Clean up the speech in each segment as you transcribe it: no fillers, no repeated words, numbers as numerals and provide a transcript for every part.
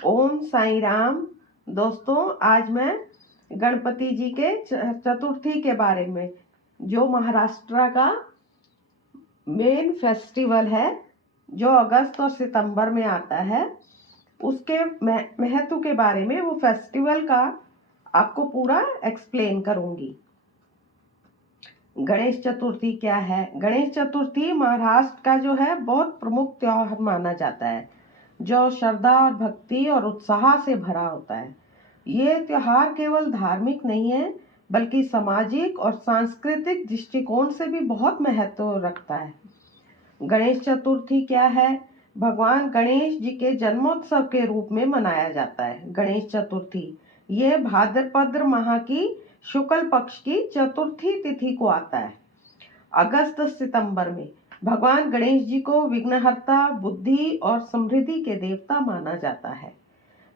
ओम साईं राम। दोस्तों, आज मैं गणपति जी के चतुर्थी के बारे में, जो महाराष्ट्र का मेन फेस्टिवल है, जो अगस्त और सितंबर में आता है, उसके महत्व के बारे में, वो फेस्टिवल का आपको पूरा एक्सप्लेन करूंगी। गणेश चतुर्थी क्या है? गणेश चतुर्थी महाराष्ट्र का जो है बहुत प्रमुख त्योहार माना जाता है, जो श्रद्धा और भक्ति और उत्साह से भरा होता है। ये त्योहार केवल धार्मिक नहीं है, बल्कि सामाजिक और सांस्कृतिक दृष्टिकोण से भी बहुत महत्व रखता है। गणेश चतुर्थी क्या है? भगवान गणेश जी के जन्मोत्सव के रूप में मनाया जाता है। गणेश चतुर्थी ये भाद्रपद माह की शुक्ल पक्ष की चतुर्थी तिथि को आता है। अगस्त सितंबर में भगवान गणेश जी को विघ्नहर्ता, बुद्धि और समृद्धि के देवता माना जाता है।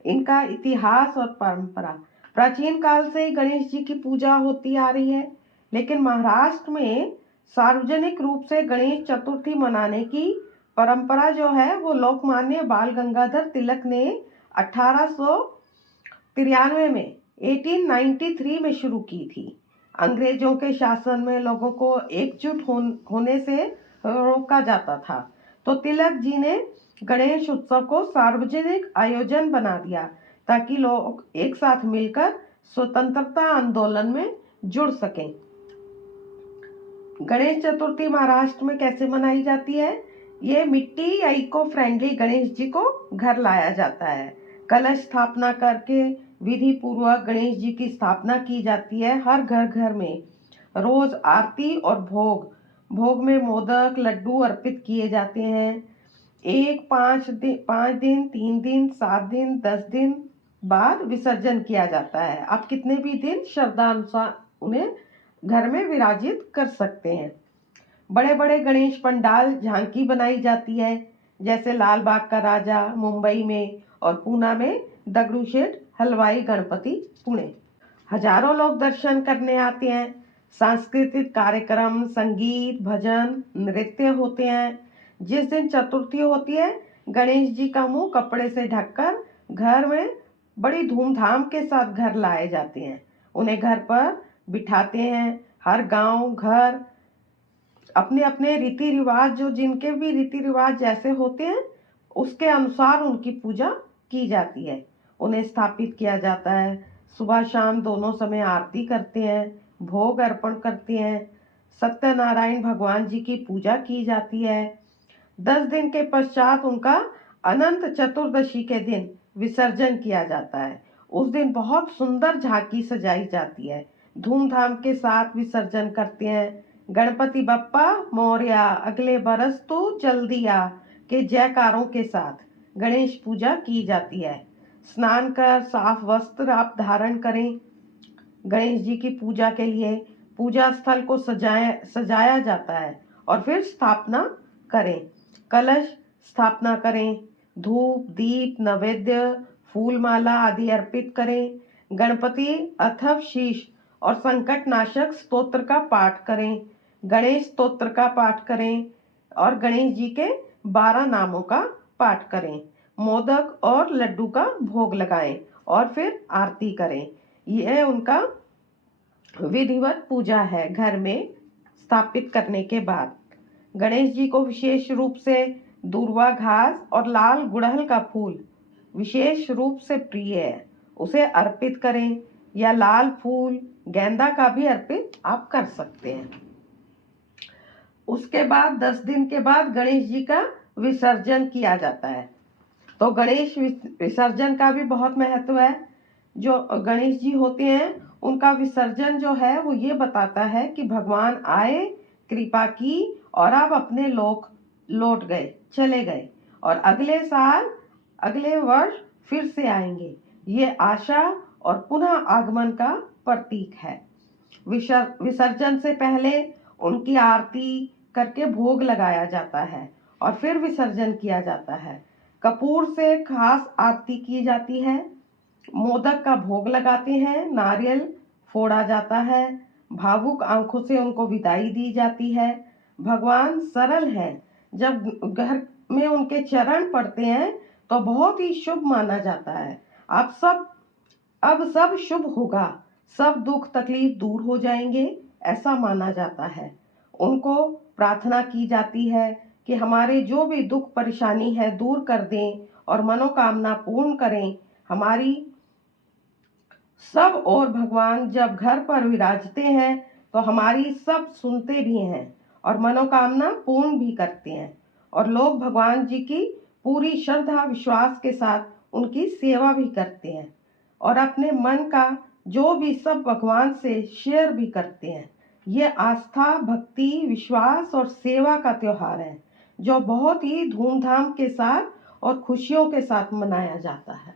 इनका इतिहास और परंपरा, प्राचीन काल से ही गणेश जी की पूजा होती आ रही है, लेकिन महाराष्ट्र में सार्वजनिक रूप से गणेश चतुर्थी मनाने की परंपरा जो है वो लोकमान्य बाल गंगाधर तिलक ने 1893 में 1893 में शुरू की थी। अंग्रेजों के शासन में लोगों को एकजुट होने से रोका जाता था, तो तिलक जी ने गणेश उत्सव को सार्वजनिक आयोजन बना दिया, ताकि लोग एक साथ मिलकर स्वतंत्रता आंदोलन में जुड़ सकें। गणेश चतुर्थी महाराष्ट्र में कैसे मनाई जाती है? ये मिट्टी या इको फ्रेंडली गणेश जी को घर लाया जाता है। कलश स्थापना करके विधि पूर्वक गणेश जी की स्थापना की जाती है। हर घर घर में रोज आरती और भोग में मोदक, लड्डू अर्पित किए जाते हैं। 5 दिन, 3 दिन, 7 दिन, 10 दिन बाद विसर्जन किया जाता है। आप कितने भी दिन श्रद्धा अनुसार उन्हें घर में विराजित कर सकते हैं। बड़े बड़े गणेश पंडाल झांकी बनाई जाती है, जैसे लाल बाग का राजा मुंबई में और पूना में दगड़ूशेठ हलवाई गणपति पुणे। हजारों लोग दर्शन करने आते हैं। सांस्कृतिक कार्यक्रम, संगीत, भजन, नृत्य होते हैं। जिस दिन चतुर्थी होती है, गणेश जी का मुंह कपड़े से ढककर घर में बड़ी धूमधाम के साथ घर लाए जाते हैं। उन्हें घर पर बिठाते हैं। हर गांव घर अपने अपने रीति रिवाज, जो जिनके भी रीति रिवाज जैसे होते हैं, उसके अनुसार उनकी पूजा की जाती है। उन्हें स्थापित किया जाता है। सुबह शाम दोनों समय आरती करते हैं, भोग अर्पण करते हैं। सत्यनारायण भगवान जी की पूजा की जाती है। 10 दिन के पश्चात उनका अनंत चतुर्दशी के दिन विसर्जन किया जाता है। उस दिन बहुत सुंदर झांकी सजाई जाती है। धूमधाम के साथ विसर्जन करते हैं। गणपति बप्पा मोरया, अगले बरस तो जल्दी आ के जयकारों के साथ गणेश पूजा की जाती है। स्नान कर साफ वस्त्र आप धारण करें। गणेश जी की पूजा के लिए पूजा स्थल को सजाया जाता है और फिर स्थापना करें। कलश स्थापना करें। धूप, दीप, नैवेद्य, फूल माला आदि अर्पित करें। गणपति अथर्व शीर्ष और संकट नाशक स्तोत्र का पाठ करें। गणेश स्तोत्र का पाठ करें और गणेश जी के 12 नामों का पाठ करें। मोदक और लड्डू का भोग लगाएं और फिर आरती करें। यह उनका विधिवत पूजा है। घर में स्थापित करने के बाद गणेश जी को विशेष रूप से दूर्वा घास और लाल गुड़हल का फूल विशेष रूप से प्रिय है, उसे अर्पित करें, या लाल फूल, गेंदा का भी अर्पित आप कर सकते हैं। उसके बाद 10 दिन के बाद गणेश जी का विसर्जन किया जाता है। तो गणेश विसर्जन का भी बहुत महत्व है। जो गणेश जी होते हैं, उनका विसर्जन जो है वो ये बताता है कि भगवान आए, कृपा की और आप अपने लोक लौट गए, चले गए, और अगले साल, अगले वर्ष फिर से आएंगे। ये आशा और पुनः आगमन का प्रतीक है। विसर्जन से पहले उनकी आरती करके भोग लगाया जाता है और फिर विसर्जन किया जाता है। कपूर से खास आरती की जाती है। मोदक का भोग लगाते हैं। नारियल फोड़ा जाता है। भावुक आंखों से उनको विदाई दी जाती है। भगवान सरल हैं। जब घर में उनके चरण पड़ते हैं तो बहुत ही शुभ माना जाता है। अब सब शुभ होगा, सब दुख तकलीफ दूर हो जाएंगे, ऐसा माना जाता है। उनको प्रार्थना की जाती है कि हमारे जो भी दुख परेशानी है दूर कर दें और मनोकामना पूर्ण करें हमारी सब। और भगवान जब घर पर विराजते हैं तो हमारी सब सुनते भी हैं और मनोकामना पूर्ण भी करते हैं। और लोग भगवान जी की पूरी श्रद्धा विश्वास के साथ उनकी सेवा भी करते हैं और अपने मन का जो भी सब भगवान से शेयर भी करते हैं। ये आस्था, भक्ति, विश्वास और सेवा का त्योहार है जो बहुत ही धूमधाम के साथ और खुशियों के साथ मनाया जाता है।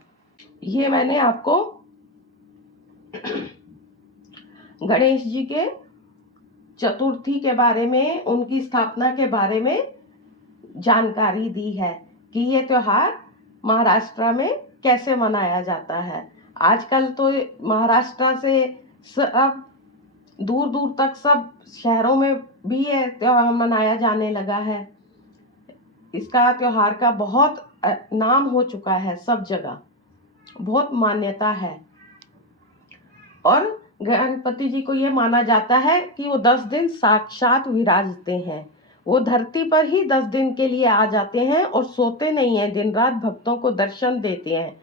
ये मैंने आपको गणेश जी के चतुर्थी के बारे में, उनकी स्थापना के बारे में जानकारी दी है कि ये त्योहार महाराष्ट्र में कैसे मनाया जाता है। आजकल तो महाराष्ट्र से अब दूर दूर तक सब शहरों में भी ये त्योहार मनाया जाने लगा है। इसका त्योहार का बहुत नाम हो चुका है, सब जगह बहुत मान्यता है। और गणपति जी को ये माना जाता है कि वो 10 दिन साक्षात विराजते हैं। वो धरती पर ही 10 दिन के लिए आ जाते हैं और सोते नहीं हैं, दिन रात भक्तों को दर्शन देते हैं।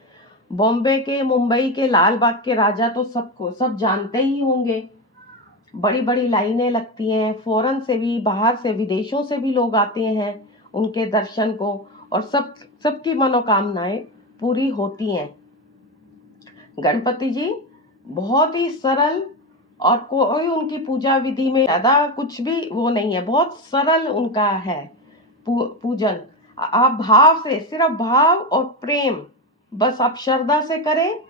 बॉम्बे के, मुंबई के लाल बाग के राजा तो सब जानते ही होंगे। बड़ी बड़ी लाइनें लगती हैं, फॉरेन से भी, बाहर से, विदेशों से भी लोग आते हैं उनके दर्शन को और सबकी मनोकामनाएं पूरी होती हैं। गणपति जी बहुत ही सरल और कोई उनकी पूजा विधि में ज़्यादा कुछ भी वो नहीं है, बहुत सरल उनका है पूजन। आप भाव से, सिर्फ भाव और प्रेम, बस आप श्रद्धा से करें।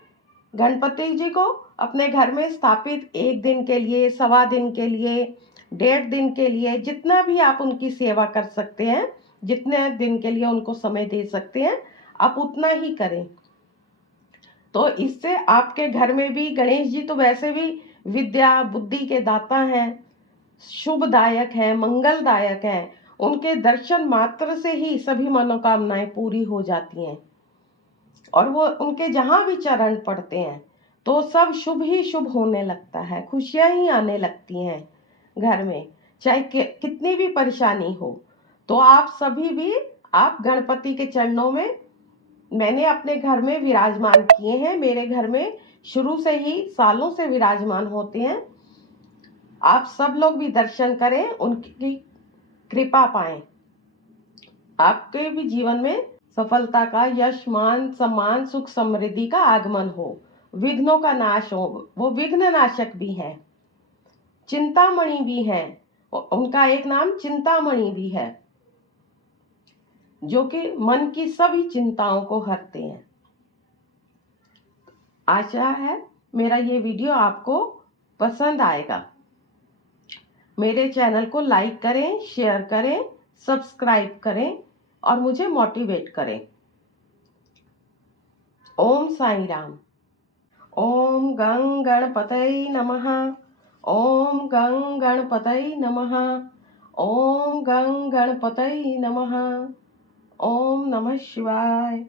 गणपति जी को अपने घर में स्थापित 1 दिन के लिए, सवा दिन के लिए, 1.5 दिन के लिए, जितना भी आप उनकी सेवा कर सकते हैं, जितने दिन के लिए उनको समय दे सकते हैं, आप उतना ही करें। तो इससे आपके घर में भी, गणेश जी तो वैसे भी विद्या बुद्धि के दाता हैं, शुभदायक हैं, मंगलदायक हैं। उनके दर्शन मात्र से ही सभी मनोकामनाएं पूरी हो जाती हैं और वो उनके जहाँ भी चरण पड़ते हैं तो सब शुभ ही शुभ होने लगता है, खुशियां ही आने लगती हैं घर में, चाहे कितनी भी परेशानी हो। तो आप सभी भी, आप गणपति के चरणों में, मैंने अपने घर में विराजमान किए हैं, मेरे घर में शुरू से ही सालों से विराजमान होते हैं। आप सब लोग भी दर्शन करें, उनकी कृपा पाएं, आपके भी जीवन में सफलता का, यश, मान, सम्मान, सुख, समृद्धि का आगमन हो, विघ्नों का नाश हो। वो विघ्न नाशक भी हैं, चिंतामणि भी हैं, उनका एक नाम चिंतामणि भी है, जो कि मन की सभी चिंताओं को हरते हैं। आशा है मेरा ये वीडियो आपको पसंद आएगा। मेरे चैनल को लाइक करें, शेयर करें, सब्सक्राइब करें और मुझे मोटिवेट करें। ओम साई राम। ओम गं गणपतये नमः। ओम गं गणपतये नमः। ओम गं गणपतये नमः। ओम नमः शिवाय।